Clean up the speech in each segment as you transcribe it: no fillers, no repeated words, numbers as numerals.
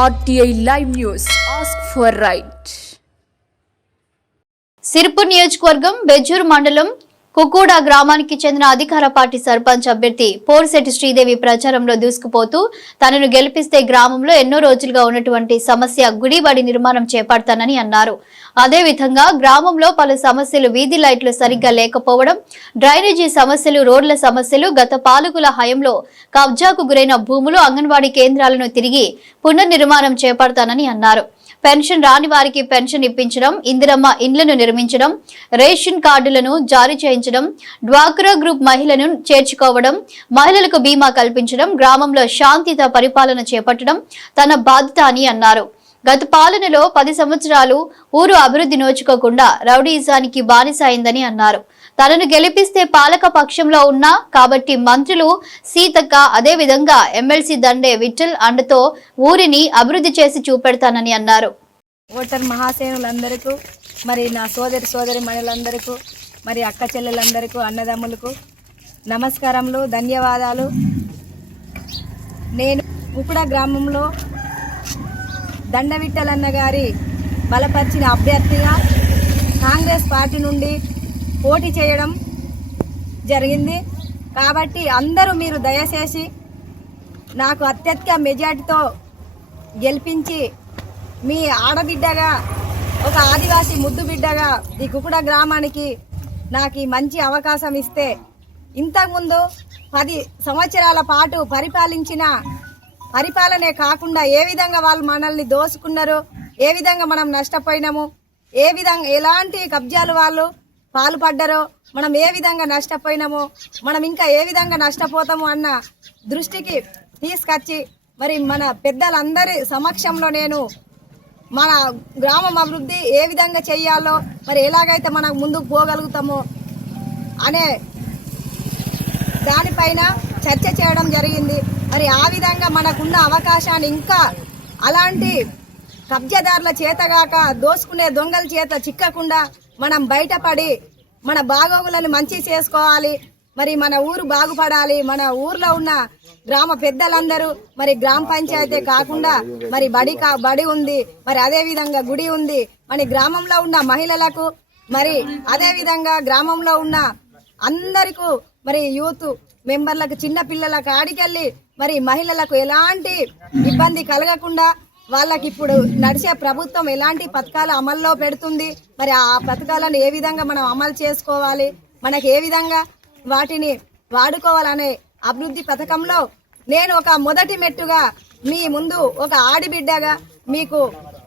RTI Live News. Ask for right. Sirpur నియోజకవర్గం బెజ్జూర్ మండలం కుకూడ గ్రామానికి చెందిన అధికార పార్టీ సర్పంచ్ అభ్యర్థి పోర్శెట్టి శ్రీదేవి ప్రచారంలో దూసుకుపోతూ తనను గెలిపిస్తే గ్రామంలో ఎన్నో రోజులుగా ఉన్నటువంటి సమస్య గుడిబడి నిర్మాణం చేపడతానని అన్నారు. అదేవిధంగా గ్రామంలో పలు సమస్యలు వీధి లైట్లు సరిగ్గా లేకపోవడం, డ్రైనేజీ సమస్యలు, రోడ్ల సమస్యలు, గత పాలకుల హయంలో కబ్జాకు గురైన భూములు, అంగన్వాడీ కేంద్రాలను తిరిగి పునర్నిర్మాణం చేపడతానని అన్నారు. పెన్షన్ రాని వారికి పెన్షన్ ఇప్పించడం, ఇందిరమ్మ ఇండ్లను నిర్మించడం, రేషన్ కార్డులను జారీ చేయించడం, డ్వాక్రా గ్రూప్ మహిళలను చేర్చుకోవడం, మహిళలకు బీమా కల్పించడం, గ్రామంలో శాంతియుత పరిపాలన చేపట్టడం తన బాధ్యత అని అన్నారు. గత పాలనలో 10 సంవత్సరాలు ఊరు అభివృద్ధి నోచుకోకుండా రౌడీజానికి బానిస అయిందని అన్నారు. తనను గెలిపిస్తే పాలక పక్షంలో ఉన్నా కాబట్టి మంత్రులు సీతక్క, అదే విధంగా ఎమ్మెల్సీ దండే విఠల్ అండతో ఊరిని అభివృద్ధి చేసి చూపెడతానని అన్నారు. ఓటర్ మహాసేనులందరికీ, మరి నా సోదరి మహిళలందరికీ, మరి అక్క చెల్లెలందరికీ, అన్నదమ్ములకు నమస్కారములు, ధన్యవాదాలు. నేను కుకుడ గ్రామంలో దండ విఠల్ అన్న గారి బలపరిచిన అభ్యర్థిగా కాంగ్రెస్ పార్టీ నుండి పోటీ చేయడం జరిగింది. కాబట్టి అందరూ మీరు దయచేసి నాకు అత్యధిక మెజార్టీతో గెలిపించి మీ ఆడబిడ్డగా, ఒక ఆదివాసీ ముద్దు బిడ్డగా ఈ కుకుడ గ్రామానికి నాకు మంచి అవకాశం ఇస్తే, ఇంతకుముందు 10 సంవత్సరాల పాటు పరిపాలనే కాకుండా ఏ విధంగా వాళ్ళు మనల్ని దోసుకున్నారో, ఏ విధంగా మనం నష్టపోయినాము, ఏ విధంగా ఎలాంటి కబ్జాలు వాళ్ళు పాల్పడ్డారో, మనం ఏ విధంగా నష్టపోయినామో, మనం ఇంకా ఏ విధంగా నష్టపోతాము అన్న దృష్టికి తీసుకొచ్చి, మరి మన పెద్దలందరి సమక్షంలో నేను మన గ్రామం అభివృద్ధి ఏ విధంగా చెయ్యాలో, మరి ఎలాగైతే మనం ముందుకు పోగలుగుతామో అనే దానిపైన చర్చ చేయడం జరిగింది. మరి ఆ విధంగా మనకున్న అవకాశాన్ని ఇంకా అలాంటి కబ్జాదారుల చేతగాక, దోసుకునే దొంగల చేత చిక్కకుండా మనం బయటపడి మన బాగోగులను మంచి చేసుకోవాలి. మరి మన ఊరు బాగుపడాలి. మన ఊర్లో ఉన్న గ్రామ పెద్దలందరూ, మరి గ్రామ పంచాయతీ కాకుండా మరి బడి ఉంది, మరి అదే విధంగా గుడి ఉంది. మరి గ్రామంలో ఉన్న మహిళలకు, మరి అదే విధంగా గ్రామంలో ఉన్న అందరికీ, మరి యూత్ మెంబర్లకు, చిన్న పిల్లలకు ఆడికెళ్ళి మరి మహిళలకు ఎలాంటి ఇబ్బంది కలగకుండా వాళ్ళకి ఇప్పుడు నడిచే ప్రభుత్వం ఎలాంటి పథకాలు అమల్లో పెడుతుంది, మరి ఆ పథకాలను ఏ విధంగా మనం అమలు చేసుకోవాలి, మనకి ఏ విధంగా వాటిని వాడుకోవాలనే అభివృద్ధి పథకంలో నేను ఒక మొదటి మెట్టుగా మీ ముందు ఒక ఆడిబిడ్డగా మీకు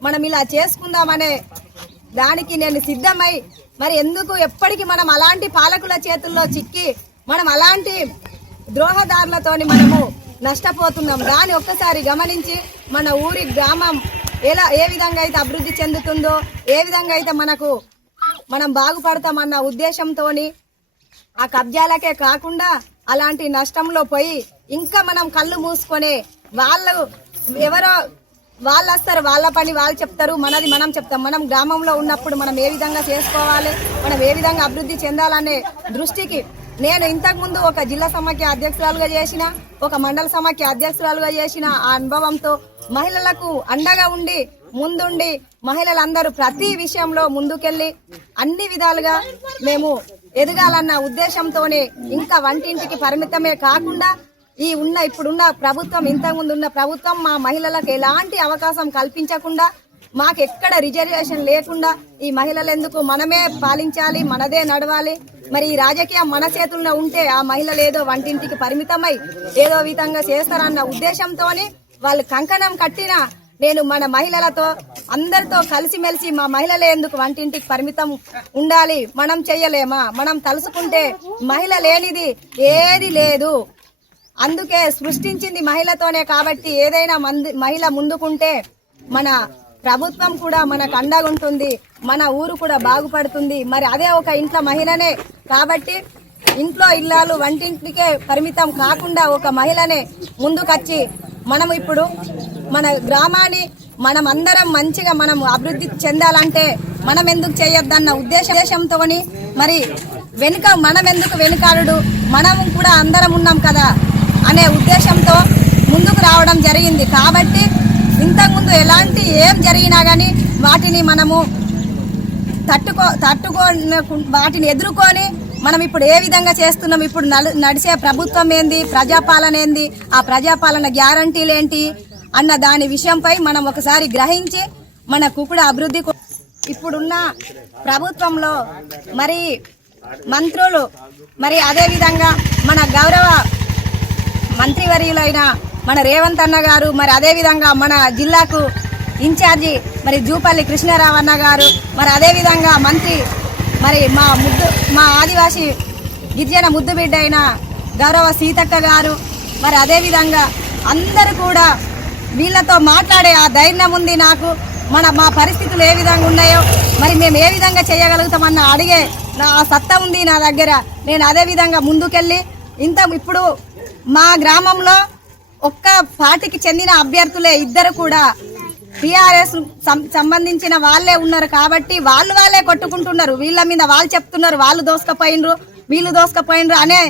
మనం ఇలా చేసుకుందామనే దానికి నేను సిద్ధమై, మరి ఎందుకు ఎప్పటికీ మనం అలాంటి పాలకుల చేతుల్లో చిక్కి మనం అలాంటి ద్రోహదారులతోని మనము నష్టపోతున్నాం. దాన్ని ఒక్కసారి గమనించి మన ఊరి గ్రామం ఏ విధంగా అయితే అభివృద్ధి చెందుతుందో, ఏ విధంగా అయితే మనం బాగుపడతామన్న ఉద్దేశంతో ఆ కబ్జాలకే కాకుండా అలాంటి నష్టంలో పోయి ఇంకా మనం కళ్ళు మూసుకొని ఎవరో వాళ్ళు వస్తారు, వాళ్ళ పని వాళ్ళు చెప్తారు, మనది మనం చెప్తాం. మనం గ్రామంలో ఉన్నప్పుడు మనం ఏ విధంగా చేసుకోవాలి, మనం ఏ విధంగా అభివృద్ధి చెందాలనే దృష్టికి నేను ఇంతకుముందు ఒక జిల్లా సమాఖ్య అధ్యక్షురాలుగా చేసిన, ఒక మండల సమాఖ్య అధ్యక్షురాలుగా చేసిన ఆ అనుభవంతో మహిళలకు అండగా ఉండి ముందుండి మహిళలందరూ ప్రతి విషయంలో ముందుకెళ్లి అన్ని విధాలుగా మేము ఎదగాలన్న ఉద్దేశంతోనే ఇంకా వంటింటికి పరిమితమే కాకుండా ఇప్పుడున్న ప్రభుత్వం, ఇంతకుముందు ఉన్న ప్రభుత్వం మా మహిళలకు ఎలాంటి అవకాశం కల్పించకుండా, మాకెక్కడ రిజర్వేషన్ లేకుండా ఈ మహిళలు ఎందుకు మనమే పాలించాలి, మనదే నడవాలి, మరి ఈ రాజకీయం మన చేతుల్లో ఉంటే ఆ మహిళలు ఏదో వంటింటికి పరిమితమై ఏదో విధంగా చేస్తారన్న ఉద్దేశంతోనే వాళ్ళు కంకణం కట్టిన నేను మన మహిళలతో అందరితో కలిసిమెలిసి మా మహిళలే ఎందుకు వంటింటికి పరిమితం ఉండాలి, మనం చెయ్యలేమా, మనం తలుసుకుంటే మహిళ లేనిది ఏది లేదు, అందుకే సృష్టించింది మహిళతోనే. కాబట్టి ఏదైనా మహిళ ముందుకుంటే మన ప్రభుత్వం కూడా మనకు అండగా ఉంటుంది, మన ఊరు కూడా బాగుపడుతుంది. మరి అదే ఒక ఇంట్లో మహిళనే కాబట్టి ఇంట్లో ఇల్లాలు వంటింటికే పరిమితం కాకుండా ఒక మహిళనే ముందుకొచ్చి మనం ఇప్పుడు మన గ్రామాన్ని మనం అందరం మంచిగా మనం అభివృద్ధి చెందాలంటే మనం ఎందుకు చేయొద్దన్న ఉద్దేశంతో మరి మనం ఎందుకు వెనుకాడు, మనం కూడా అందరం ఉన్నాం కదా అనే ఉద్దేశంతో ముందుకు రావడం జరిగింది. కాబట్టి ఇంతకుముందు ఎలాంటి ఏం జరిగినా కానీ వాటిని మనము వాటిని ఎదుర్కొని మనం ఇప్పుడు ఏ విధంగా చేస్తున్నాం, ఇప్పుడు నడిచే ప్రభుత్వం ఏంది, ప్రజాపాలన ఏంది, ఆ ప్రజాపాలన గ్యారంటీలు ఏంటి అన్న దాని విషయంపై మనం ఒకసారి గ్రహించి మన కుకుడ అభివృద్ధి ఇప్పుడున్న ప్రభుత్వంలో మరి మంత్రులు మరి అదేవిధంగా మన గౌరవ మంత్రివర్యులైన మన రేవంత్ అన్న గారు, మరి అదేవిధంగా మన జిల్లాకు ఇన్ఛార్జి మరి జూపల్లి కృష్ణారావు అన్న గారు, మరి అదేవిధంగా మంత్రి మరి మా ఆదివాసీ గిరిజన ముద్దు బిడ్డ అయిన గౌరవ సీతక్క గారు, మరి అదేవిధంగా అందరూ కూడా వీళ్ళతో మాట్లాడే ఆ ధైర్యం ఉంది నాకు. మా పరిస్థితులు ఏ విధంగా ఉన్నాయో మరి మేము ఏ విధంగా చేయగలుగుతామన్న అడిగే నా సత్తా ఉంది నా దగ్గర. నేను అదే విధంగా ముందుకెళ్ళి ఇప్పుడు మా గ్రామంలో ఒక్క పార్టీకి చెందిన అభ్యర్థులే ఇద్దరు కూడా టీఆర్ఎస్ సంబంధించిన వాళ్ళే ఉన్నారు కాబట్టి వాళ్ళే కొట్టుకుంటున్నారు. వీళ్ళ మీద వాళ్ళు చెప్తున్నారు వాళ్ళు దోసుకపోయినరు వీళ్ళు దోసుకపోయినరు అనే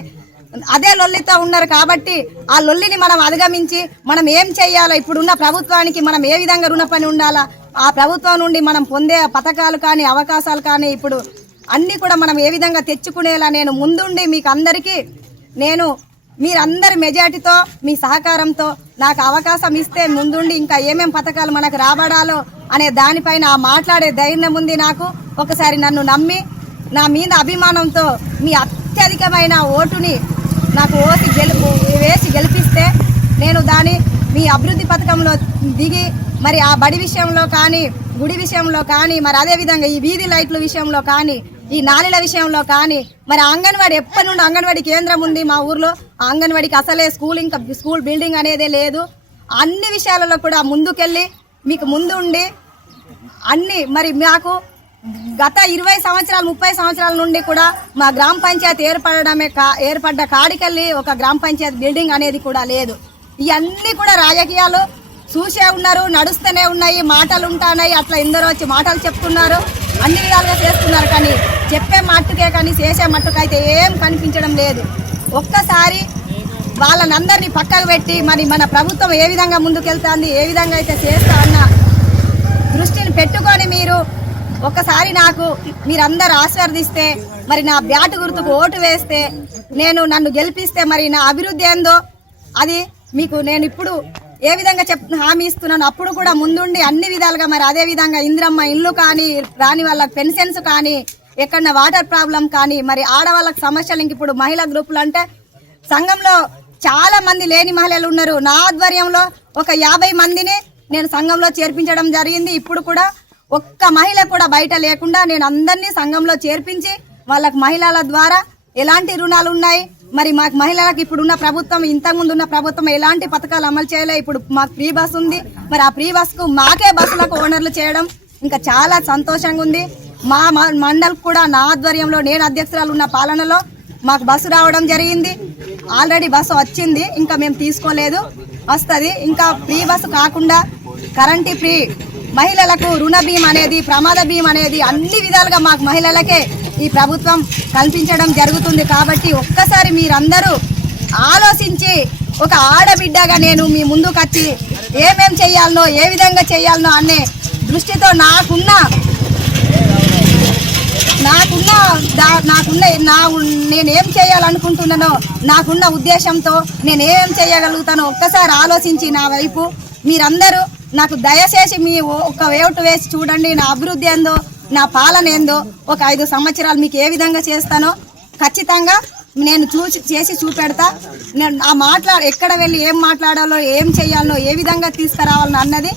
అదే లొల్లితో ఉన్నారు. కాబట్టి ఆ లొల్లిని మనం అధిగమించి మనం ఏం చెయ్యాలో, ఇప్పుడున్న ప్రభుత్వానికి మనం ఏ విధంగా రుణపడి ఉండాలా, ఆ ప్రభుత్వం నుండి మనం పొందే పథకాలు కానీ అవకాశాలు కానీ ఇప్పుడు అన్ని కూడా మనం ఏ విధంగా తెచ్చుకునేలా నేను ముందుండి మీకు అందరికీ మీరందరి మెజార్టీతో మీ సహకారంతో నాకు అవకాశం ఇస్తే ముందుండి ఇంకా ఏమేం పథకాలు మనకు రాబడాలో అనే దానిపైన మాట్లాడే ధైర్యం ఉంది నాకు. ఒకసారి నన్ను నమ్మి నా మీద అభిమానంతో మీ అత్యధికమైన ఓటుని నాకు వేసి గెలిపిస్తే నేను మీ అభివృద్ధి పథకంలో దిగి మరి ఆ బడి విషయంలో కానీ గుడి విషయంలో కానీ మరి అదేవిధంగా ఈ వీధి లైట్ల విషయంలో కానీ ఈ నాలిల విషయంలో కానీ మరి అంగన్వాడీ ఎప్పటి నుండి అంగన్వాడీ కేంద్రం ఉంది మా ఊర్లో. ఆ అంగన్వాడీకి అసలే స్కూల్ బిల్డింగ్ అనేదే లేదు. అన్ని విషయాలలో కూడా ముందుకెళ్ళి మీకు ముందు ఉండి అన్ని మరి మాకు గత 20 సంవత్సరాలు 30 సంవత్సరాల నుండి కూడా మా గ్రామ పంచాయతీ ఏర్పడ్డ కాడికెళ్ళి ఒక గ్రామ పంచాయతీ బిల్డింగ్ అనేది కూడా లేదు. ఇవన్నీ కూడా రాజకీయాలు చూసే ఉన్నారు, నడుస్తూనే ఉన్నాయి, మాటలు ఉంటున్నాయి. అట్లా ఎందరో వచ్చి మాటలు చెప్తున్నారు, అన్ని విధాలుగా చేస్తున్నారు. కానీ చెప్పే మట్టుకే కానీ చేసే మట్టుకైతే ఏం కనిపించడం లేదు. ఒక్కసారి వాళ్ళనందరినీ పక్కకు పెట్టి మరి మన ప్రభుత్వం ఏ విధంగా ముందుకెళ్తుంది, ఏ విధంగా అయితే చేస్తా అన్న దృష్టిని పెట్టుకొని మీరు ఒక్కసారి మీరందరూ ఆశీర్వదిస్తే మరి నా బ్యాటు గుర్తుకు ఓటు వేస్తే నన్ను గెలిపిస్తే మరి నా అభివృద్ధి ఏందో అది మీకు నేను ఇప్పుడు ఏ విధంగా హామీ ఇస్తున్నాను. అప్పుడు కూడా ముందుండి అన్ని విధాలుగా మరి అదే విధంగా ఇంద్రమ్మ ఇల్లు కానీ, రాని వాళ్ళకి పెన్షన్స్ కానీ, ఎక్కడన్నా వాటర్ ప్రాబ్లం కానీ, మరి ఆడవాళ్ళకి సమస్యలు ఇప్పుడు మహిళా గ్రూపులు అంటే సంఘంలో చాలా మంది లేని మహిళలు ఉన్నారు. నా ఆధ్వర్యంలో ఒక 50 మందిని నేను సంఘంలో చేర్పించడం జరిగింది. ఇప్పుడు కూడా ఒక్క మహిళ కూడా బయట లేకుండా నేను అందరినీ సంఘంలో చేర్పించి వాళ్ళకి మహిళల ద్వారా ఎలాంటి రుణాలు ఉన్నాయి, మరి మాకు మహిళలకు ఇప్పుడున్న ప్రభుత్వం ఇంతకుముందు ఉన్న ప్రభుత్వం ఎలాంటి పథకాలు అమలు చేయలే. ఇప్పుడు మాకు ఫ్రీ బస్ ఉంది. మరి ఆ ఫ్రీ బస్కు మాకే బస్సులకు ఓనర్లు చేయడం ఇంకా చాలా సంతోషంగా ఉంది. మా మండల్ కూడా నా ఆధ్వర్యంలో నేను అధ్యక్షురాలు ఉన్న పాలనలో మాకు బస్సు రావడం జరిగింది. ఆల్రెడీ బస్సు వచ్చింది, ఇంకా మేము తీసుకోలేదు, వస్తుంది. ఇంకా ఫ్రీ బస్సు కాకుండా కరెంటు ఫ్రీ, మహిళలకు రుణ బీమా అనేది, ప్రమాద బీమా అనేది అన్ని విధాలుగా మాకు మహిళలకే ఈ ప్రభుత్వం కల్పించడం జరుగుతుంది. కాబట్టి ఒక్కసారి మీరందరూ ఆలోచించి ఒక ఆడబిడ్డగా నేను మీ ముందుకు వచ్చి ఏమేం చేయాలనో ఏ విధంగా చేయాలనో అనే దృష్టితో నేనేం చేయాలనుకుంటున్నానో నాకున్న ఉద్దేశంతో నేనేం చేయగలుగుతానో ఒక్కసారి ఆలోచించి నా వైపు మీరందరూ నాకు దయచేసి మీ ఒక ఓటు వేసి చూడండి. నా అభివృద్ధి ఏందో, నా పాలన ఏందో, ఒక 5 సంవత్సరాలు మీకు ఏ విధంగా చేస్తానో ఖచ్చితంగా నేను చేసి చూపెడతా. నేను ఎక్కడ వెళ్ళి ఏం మాట్లాడాలో, ఏం చేయాలనో, ఏ విధంగా తీసుకురావాలనో అన్నది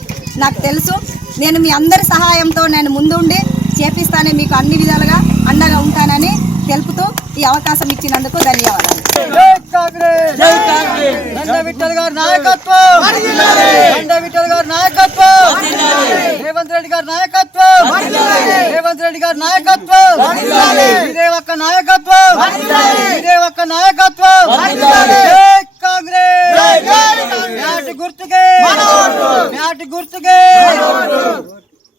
నాకు తెలుసు. నేను మీ అందరి సహాయంతో నేను ముందుండి చేపిస్తానే, మీకు అన్ని విధాలుగా అండగా ఉంటానని తెలుపుతూ ఈ అవకాశం ఇచ్చినందుకు ధన్యవాదాలు. విఠల్ గారి నాయకత్వం, విఠల్ గారి నాయకత్వం, రేవంత్ రెడ్డి గారి నాయకత్వం, రేవంత్ రెడ్డి గారి నాయకత్వం, ఇదే ఒక్క నాయకత్వం, ఇదే ఒక్క నాయకత్వం. కాంగ్రెస్ గుర్తుకే, గుర్తుకే.